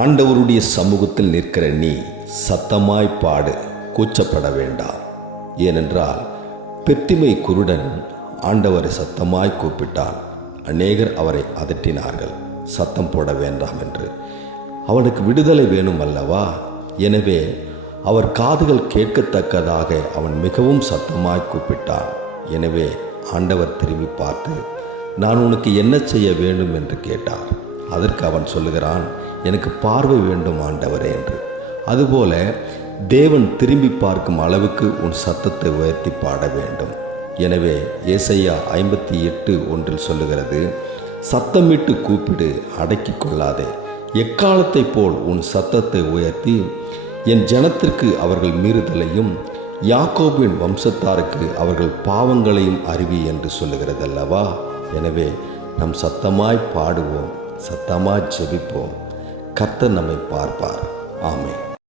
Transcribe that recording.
ஆண்டவருடைய சமூகத்தில் நிற்கிற நீ சத்தமாய் பாடு கூச்சப்பட வேண்டாம் ஏனென்றால் பெத்திமை குருடன் ஆண்டவரை சத்தமாய் கூப்பிட்டான் அநேகர் அவரை அதட்டினார்கள். சத்தம் போட வேண்டாம் என்று. அவனுக்கு விடுதலை வேணும் அல்லவா? எனவே அவர் காதுகள் கேட்கத்தக்கதாக அவன் மிகவும் சத்தமாய் கூப்பிட்டான். எனவே ஆண்டவர் திரும்பி பார்த்து நான் உனக்கு என்ன செய்ய வேண்டும் என்று கேட்டார். அதற்கு அவன் சொல்லுகிறான் எனக்கு பார்வை வேண்டும் ஆண்டவரே என்று. அதுபோல தேவன் திரும்பி பார்க்கும் அளவுக்கு உன் சத்தத்தை உயர்த்தி பாட வேண்டும். எனவே ஏசையா ஐம்பத்தி எட்டு ஒன்றில் சொல்லுகிறது சத்தமிட்டு கூப்பிடு அடக்கி கொள்ளாதே. எக்காலத்தைப் போல் உன் சத்தத்தை உயர்த்தி என் ஜனத்திற்கு அவர்கள் மீறுதலையும் யாக்கோபின் வம்சத்தாருக்கு அவர்கள் பாவங்களையும் அறிவி என்று சொல்லுகிறதல்லவா? எனவே நம் சத்தமாய் பாடுவோம். சத்தமாக ஜெபிப்போம். கர்த்தர் நம்மை பார்ப்பார். ஆமே